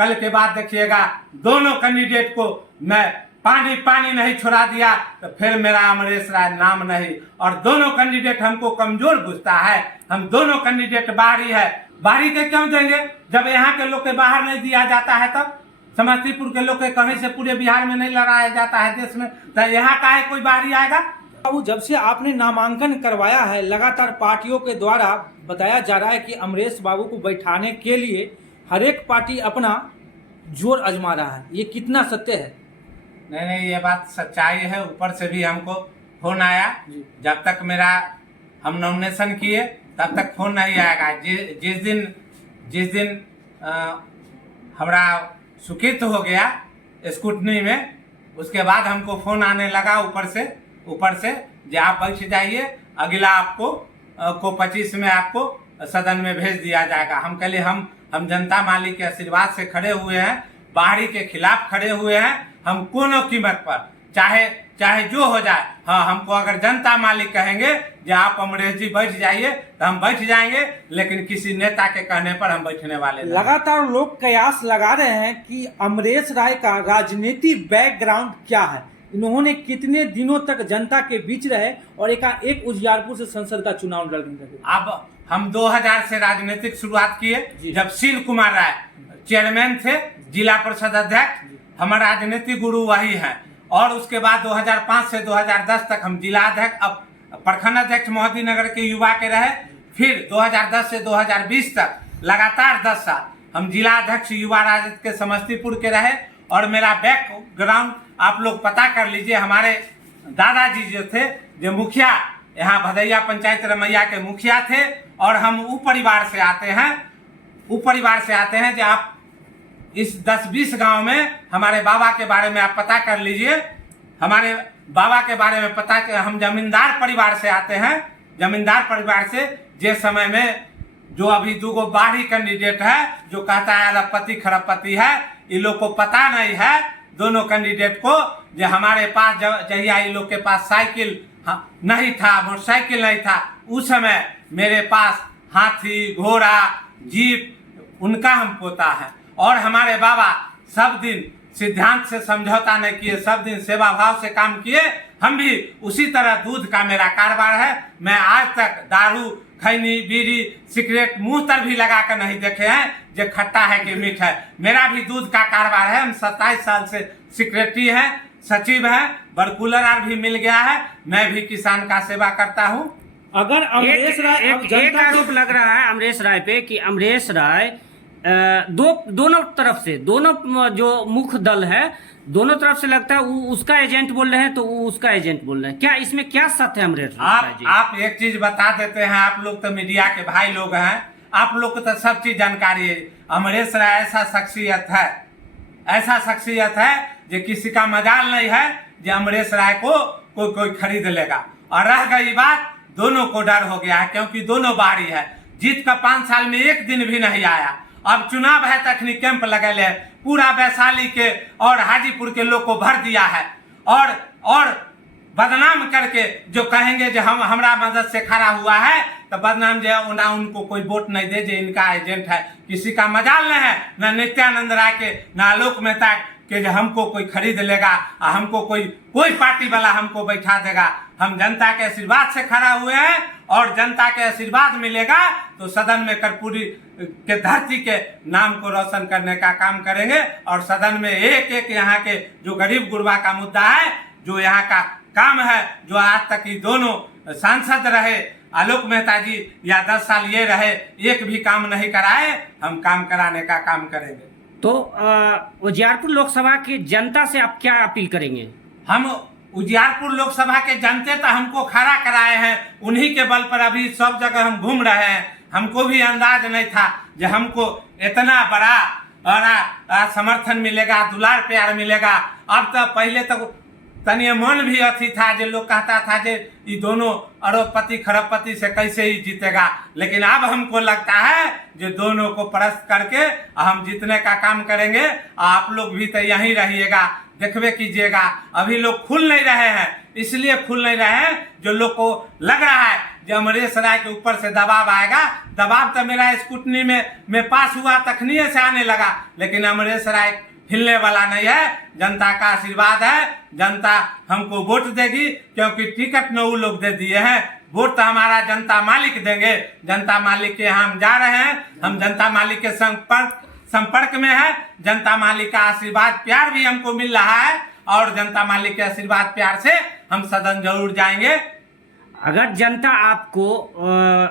कल के बाद देखिएगा दोनों कैंडिडेट को मैं पानी पानी नहीं छोड़ा दिया तो फिर मेरा अमरेश राय नाम नहीं। और दोनों कैंडिडेट हमको कमजोर बुझता है। हम दोनों कैंडिडेट बाहरी है। बाहरी के क्यों देंगे जब यहाँ के लोग के बाहर नहीं दिया जाता है? तब समस्तीपुर के लोग के कहीं से पूरे बिहार में नहीं लड़ाया जाता है देश में, तो यहाँ का है कोई बाहरी आएगा? बाबू, जब से आपने नामांकन करवाया है लगातार पार्टियों के द्वारा बताया जा रहा है कि अमरेश बाबू को बैठाने के लिए हर एक पार्टी अपना जोर आजमा रहा है, ये कितना सत्य है? नहीं, ये बात सच्चाई है। ऊपर से भी हमको फोन आया। जब तक मेरा हम नॉमिनेशन किए तब तक फोन नहीं आएगा। जिस दिन हमारा स्वीकृत हो गया स्कूटनी में, उसके बाद हमको फोन आने लगा ऊपर से जो आप बैठ जाइए, अगला आपको को 25 में आपको सदन में भेज दिया जाएगा। हम कहले हम जनता मालिक के आशीर्वाद से खड़े हुए हैं, बाहरी के खिलाफ खड़े हुए हैं। हम कोनो कीमत पर चाहे जो हो जाए, हाँ, हमको अगर जनता मालिक कहेंगे जो आप अमरेश जी बैठ जाइए तो हम बैठ जाएंगे, लेकिन किसी नेता के कहने पर हम बैठने वाले नहीं। लगातार लोग कयास लगा रहे हैं कि अमरेश राय का राजनीतिक बैकग्राउंड क्या है, इन्होंने कितने दिनों तक जनता के बीच रहे और एक उजियारपुर से संसद का चुनाव लड़ने लगे। अब हम 2000 से राजनीतिक शुरुआत किए, जब शील कुमार राय चेयरमैन थे, जिला परिषद अध्यक्ष, हमारा राजनीतिक गुरु वही है। और उसके बाद 2005 से 2010 तक हम जिला अध्यक्ष, अब प्रखंड अध्यक्ष मोहद्दी नगर के युवा के रहे। फिर 2010 से 2020 तक लगातार 10 साल हम जिला अध्यक्ष युवा राजद के समस्तीपुर के रहे। और मेरा बैकग्राउंड आप लोग पता कर लीजिए। हमारे दादाजी जो थे, जो मुखिया यहाँ भदैया पंचायत रमैया के मुखिया थे, और हम उप परिवार से आते हैं जो आप इस 10-20 गांव में हमारे बाबा के बारे में आप पता कर लीजिए। हमारे बाबा के बारे में पता कि हम जमींदार परिवार से आते हैं। जमींदार परिवार से जिस समय में जो अभी 2 बाहरी कैंडिडेट है जो कहता है अरबपति खरबपति है, इन लोग को पता नहीं है दोनों कैंडिडेट को जो हमारे पास जहिया इन लोग के पास साइकिल नहीं था, मोटरसाइकिल नहीं था, उस समय मेरे पास हाथी, घोड़ा, जीप उनका हम पोता है। और हमारे बाबा सब दिन सिद्धांत से समझौता नहीं किए, सब दिन सेवा भाव से काम किए। हम भी उसी तरह दूध का मेरा कारोबार है। मैं आज तक दारू, खैनी, बीड़ी, सिगरेट मुंह तर भी लगा कर नहीं देखे हैं जो खट्टा है कि मीठ है। मेरा भी दूध का कारोबार है। हम 27 साल से सेक्रेटरी है, सचिव है, बरकूलर भी मिल गया है। मैं भी किसान का सेवा करता हूँ। अगर अमरेश राय एक आरोप लग रहा है अमरेश राय पे कि अमरेश राय दोनों तरफ से, दोनों जो मुख्य दल है दोनों तरफ से लगता है वो उसका एजेंट बोल रहे हैं तो वो उसका एजेंट बोल रहे हैं। क्या इसमें क्या सत्य है अमरेश राय जी? आप एक चीज बता देते हैं, आप लोग तो मीडिया के भाई लोग हैं, आप लोग को तो सब चीज जानकारी है। अमरेश राय ऐसा शख्सियत है जो किसी का मजाल नहीं है जो अमरेश राय को कोई खरीद लेगा। और रह गई बात, दोनों को डर हो गया है क्योंकि दोनों बाहरी है। जीत का 5 साल में एक दिन भी नहीं आया। अब चुनाव है तखनी कैंप लगेले है, पूरा वैशाली के और हाजीपुर के लोग को भर दिया है। और बदनाम करके जो कहेंगे जो हमरा मदद से खड़ा हुआ है तो बदनाम जो ना उनको कोई वोट नहीं दे जो इनका एजेंट है। किसी का मजाल नहीं है, न नित्यानंद राय के, न आलोक मेहता के जो हमको कोई खरीद लेगा, हमको कोई पार्टी वाला हमको बैठा देगा। हम जनता के आशीर्वाद से खड़ा हुए हैं और जनता के आशीर्वाद मिलेगा तो सदन में कर्पूरी के धरती के नाम को रोशन करने का काम करेंगे। और सदन में एक यहाँ के जो गरीब गुरबा का मुद्दा है, जो यहाँ का काम है, जो आज तक ही दोनों सांसद रहे, आलोक मेहता जी या 10 साल ये रहे, एक भी काम नहीं कराए, हम काम कराने का काम करेंगे। तो उजियारपुर लोकसभा की जनता से आप क्या अपील करेंगे? हम उजियारपुर लोकसभा के जनते तो हमको खड़ा कराए हैं, उन्हीं के बल पर अभी सब जगह हम घूम रहे हैं। हमको भी अंदाज नहीं था जो हमको इतना बड़ा समर्थन मिलेगा, दुलार प्यार मिलेगा। अब तो पहले तो तनिए मन भी अथी था जो लोग कहता था जो ये दोनों अरबपति खरबपति से कैसे ही जीतेगा, लेकिन अब हमको लगता है जो दोनों को परस्त करके हम जीतने का काम करेंगे। आप लोग भी तो यहीं रहिएगा, देखबे कीजिएगा। अभी लोग खुल नहीं रहे हैं, इसलिए खुल नहीं रहे हैं जो लोग को लग रहा है जो अमरेश राय के ऊपर से दबाव आएगा। दबाव तो मेरा स्कूटनी में पास हुआ तखनीय से आने लगा, लेकिन अमरेश राय हिलने वाला नहीं है। जनता का आशीर्वाद है, जनता हमको वोट देगी, क्योंकि टिकट न वो लोग दे दिए हैं, वोट तो हमारा जनता मालिक देंगे। जनता मालिक के हम जा रहे हैं, हम जनता मालिक के संपर्क में है। जनता मालिक का आशीर्वाद प्यार भी हमको मिल रहा है, और जनता मालिक के आशीर्वाद प्यार से हम सदन जरूर जाएंगे। अगर जनता आपको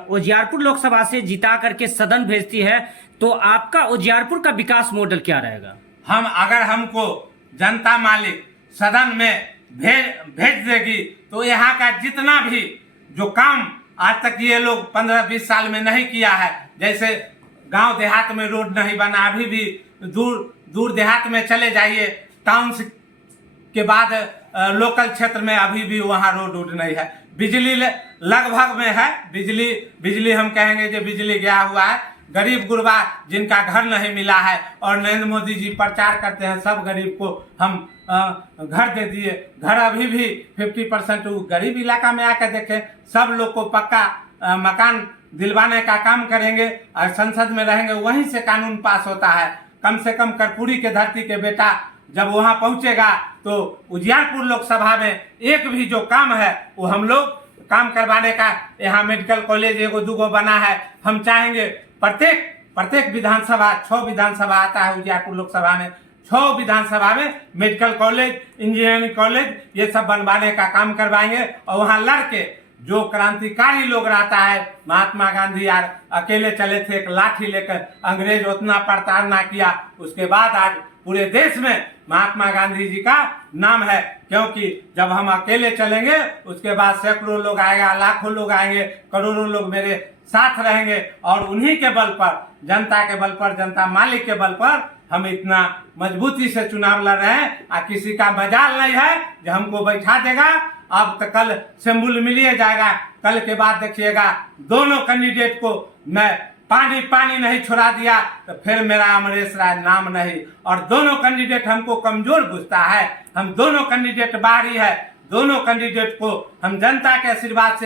उजियारपुर लोकसभा से जिता करके सदन भेजती है तो आपका उजियारपुर का विकास मॉडल क्या रहेगा? अगर हमको जनता मालिक सदन में भेज देगी तो यहाँ का जितना भी जो काम आज तक ये लोग 15-20 साल में नहीं किया है, जैसे गांव देहात में रोड नहीं बना, अभी भी दूर देहात में चले जाइए, टाउन के बाद लोकल क्षेत्र में अभी भी वहाँ रोड नहीं है। बिजली लगभग में है, बिजली हम कहेंगे जो बिजली गया हुआ है। गरीब गुरबा जिनका घर नहीं मिला है, और नरेंद्र मोदी जी प्रचार करते हैं सब गरीब को हम घर दे दिए। घर अभी भी 50% गरीब इलाका में आकर देखें, सब लोग को पक्का मकान दिलवाने का काम करेंगे, और संसद में रहेंगे, वहीं से कानून पास होता है। कम से कम कर्पूरी के धरती के बेटा जब वहां पहुंचेगा तो उजियारपुर लोकसभा में एक भी जो काम है वो हम लोग काम करवाने का। यहाँ मेडिकल कॉलेज एगो दूगो बना है, हम चाहेंगे प्रत्येक विधानसभा 6 विधानसभा आता है उजियारपुर लोकसभा में, 6 विधानसभा में मेडिकल कॉलेज, इंजीनियरिंग कॉलेज ये सब बनवाने का काम करवाएंगे। और वहाँ लड़के जो क्रांतिकारी लोग रहता है, महात्मा गांधी यार अकेले चले थे एक लाठी लेकर, अंग्रेज उतना प्रताड़ना किया, उसके बाद आज पूरे देश में महात्मा गांधी जी का नाम है। क्योंकि जब हम अकेले चलेंगे उसके बाद सैकड़ों लोग आएगा, लाखों लोग आएंगे, करोड़ों लोग मेरे साथ रहेंगे, और उन्हीं के बल पर, जनता के बल पर, जनता मालिक के बल पर हम इतना मजबूती से चुनाव लड़ रहे हैं। किसी का मजाल नहीं है जो हमको बैठा देगा। अब तो कल सिंबल मिलिए जाएगा, कल के बाद देखिएगा दोनों कैंडिडेट को मैं पानी नहीं छोड़ा दिया तो फिर मेरा अमरेश राय नाम नहीं। और दोनों कैंडिडेट हमको कमजोर बुझता है, हम दोनों कैंडिडेट बाहरी है, दोनों कैंडिडेट को हम जनता के आशीर्वाद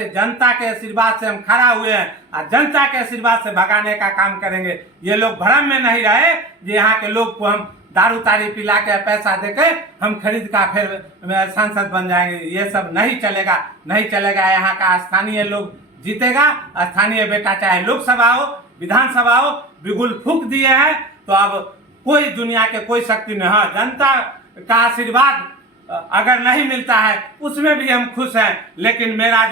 से हम खड़ा हुए हैं, और जनता के आशीर्वाद से भगाने का काम करेंगे। ये लोग भ्रम में नहीं रहे जो यहाँ के लोग को हम दारू तारी पिला के पैसा देके हम खरीद का फिर सांसद बन जाएंगे, ये सब नहीं चलेगा। यहाँ का स्थानीय लोग जीतेगा, स्थानीय बेटा चाहे लोकसभा हो विधानसभा हो, बिगुल फूंक दिए हैं तो अब कोई दुनिया के कोई शक्ति नहीं। हाँ, जनता का आशीर्वाद अगर नहीं मिलता है उसमें भी हम खुश हैं, लेकिन मेरा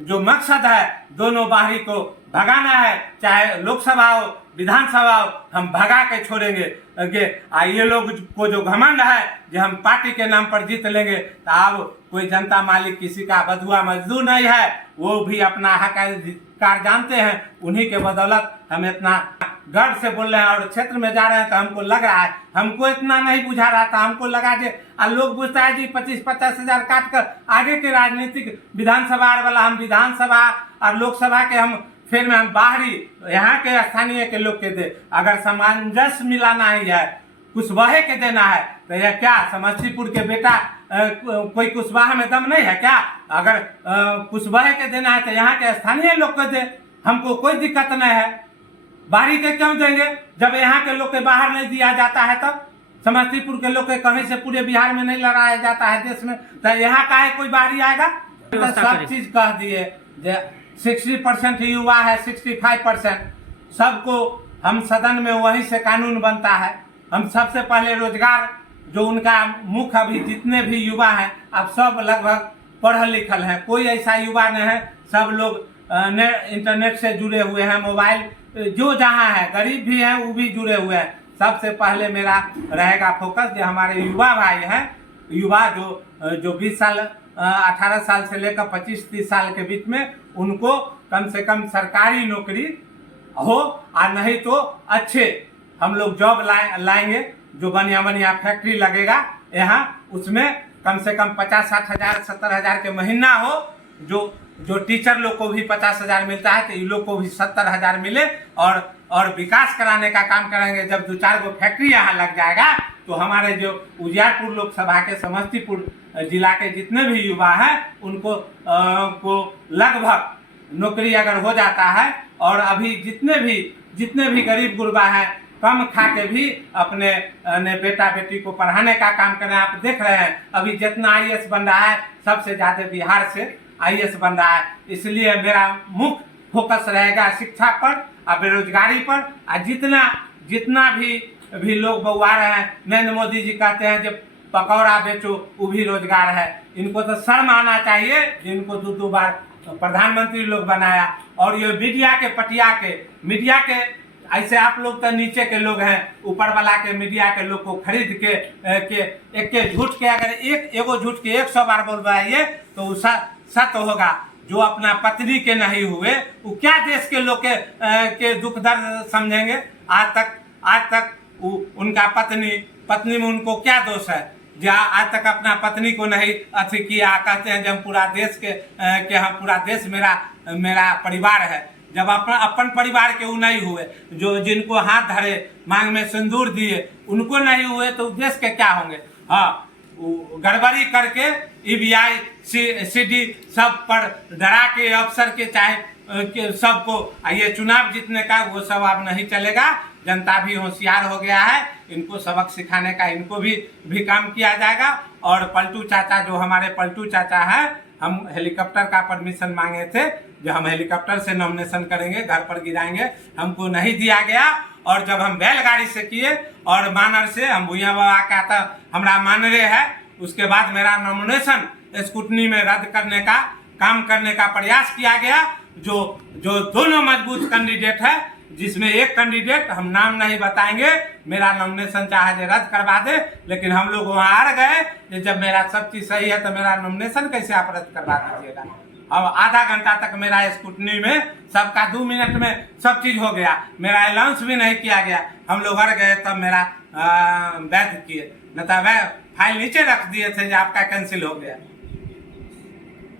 जो मकसद है दोनों बाहरी को भगाना है, चाहे लोकसभा हो विधानसभा हो, हम भगा के छोड़ेंगे। ये लोग को जो घमंड है जो हम पार्टी के नाम पर जीत लेंगे, तो अब कोई जनता मालिक किसी का बधुआ मजदूर नहीं है, वो भी अपना हक अधिकार जानते हैं। उन्हीं के बदौलत हम इतना गर्व से बोल रहे हैं और क्षेत्र में जा रहे हैं। तो हमको लग रहा है, हमको इतना नहीं बुझा रहा था, हमको लगा कि लोग पूछता है जी 25-50 हजार काट कर आगे के राजनीतिक विधानसभा वाला, हम विधानसभा और लोकसभा के हम फिर में हम बाहरी यहाँ के स्थानीय के लोग के दे। अगर सामंजस्य मिलाना ही है, कुशवाहे के देना है, तो यह क्या समस्तीपुर के बेटा कोई कुशवाहा में दम नहीं है क्या? अगर कुशवाहे के देना है तो यहाँ के स्थानीय लोग को दे, हमको कोई दिक्कत नहीं है। बाहरी के क्यों देंगे जब यहाँ के लोग के बाहर नहीं दिया जाता है? तब समस्तीपुर के लोग के कहीं से पूरे बिहार में नहीं लड़ाया जाता है देश में, तो यहाँ का है कोई बाहरी आएगा? तो सब चीज कह दिए, 60% युवा है, 65% सबको हम सदन में वहीं से कानून बनता है। हम सबसे पहले रोजगार जो उनका मुख्य अभी जितने भी युवा हैं अब सब लगभग पढ़ल लिखल हैं, कोई ऐसा युवा नहीं है, सब लोग इंटरनेट से जुड़े हुए हैं, मोबाइल जो जहाँ है, गरीब भी हैं वो भी जुड़े हुए हैं। सबसे पहले मेरा रहेगा फोकस जो हमारे युवा भाई हैं, युवा जो 20 साल 18 साल से लेकर 25-30 साल के बीच में, उनको कम से कम सरकारी नौकरी हो, और नहीं तो अच्छे हम लोग जॉब लाएंगे। जो बढ़िया फैक्ट्री लगेगा यहाँ, उसमें कम से कम 50-60 हजार 70 हजार के महीना हो। जो टीचर लोग को भी 50 हजार मिलता है तो इन लोग को भी 70 हजार मिले, और विकास कराने का काम करेंगे। जब 2-4 गो फैक्ट्री यहाँ लग जाएगा तो हमारे जो उजियारपुर लोकसभा के समस्तीपुर जिला के जितने भी युवा हैं उनको को लगभग नौकरी अगर हो जाता है, और अभी जितने भी गरीब गुरबा हैं कम खा के भी अपने बेटा बेटी को पढ़ाने का काम कर रहे हैं। आप देख रहे हैं अभी जितना आईएएस बन रहा है सबसे ज्यादा बिहार से आईएएस बन रहा है। इसलिए मेरा मुख्य फोकस रहेगा शिक्षा पर और बेरोजगारी पर। और जितना भी लोग बउआ रहे हैं, नरेंद्र मोदी जी कहते हैं जब पकौड़ा बेचो वो भी रोजगार है। इनको तो शर्म आना चाहिए जिनको दो बार प्रधानमंत्री लोग बनाया। और ये मीडिया के ऐसे आप लोग तो नीचे के लोग हैं, ऊपर वाला के मीडिया के लोग को खरीद के एक झूठ के अगर एगो झूठ के 100 बार बोलवाइए तो सत्य होगा। जो अपना पत्नी के नहीं हुए वो क्या देश के लोग के दुख दर्द समझेंगे। आज तक उनका पत्नी में उनको क्या दोष है जो आज तक अपना पत्नी को नहीं अथी किया। कहते हैं जब पूरा देश के हम पूरा देश मेरा परिवार है। जब अपन परिवार के वो नहीं हुए, जो जिनको हाथ धरे मांग में सिंदूर दिए उनको नहीं हुए तो देश के क्या होंगे। हाँ, गड़बड़ी करके ईवीआई सीडी सब पर डरा के अफसर के चाहे सबको ये चुनाव जीतने का वो सब अब नहीं चलेगा। जनता भी होशियार हो गया है, इनको सबक सिखाने का इनको भी काम किया जाएगा। और पलटू चाचा जो हमारे पलटू चाचा है, हम हेलीकॉप्टर का परमिशन मांगे थे जो हम हेलीकॉप्टर से नॉमिनेशन करेंगे, घर पर गिराएंगे, हमको नहीं दिया गया। और जब हम बैलगाड़ी से किए और मानर से हम भूया बाबा का था हमारा मानरे है, उसके बाद मेरा नॉमिनेशन स्कूटनी में रद्द करने का काम करने का प्रयास किया गया। जो दोनों मजबूत कैंडिडेट है, जिसमें एक कैंडिडेट हम नाम नहीं बताएंगे, मेरा नॉमिनेशन चाहे रद्द करवा दे, लेकिन हम लोग वहां हार गए। जब मेरा सब चीज सही है तो मेरा नॉमिनेशन कैसे आप रद्द करवा दीजिएगा। अब आधा घंटा तक मेरा स्कूटनी में सबका 2 मिनट में सब चीज हो गया, मेरा अलाउंस भी नहीं किया गया। हम लोग हार गए तब मेरा वैध किए, न तो फाइल नीचे रख दिए थे जो आपका कैंसिल हो गया।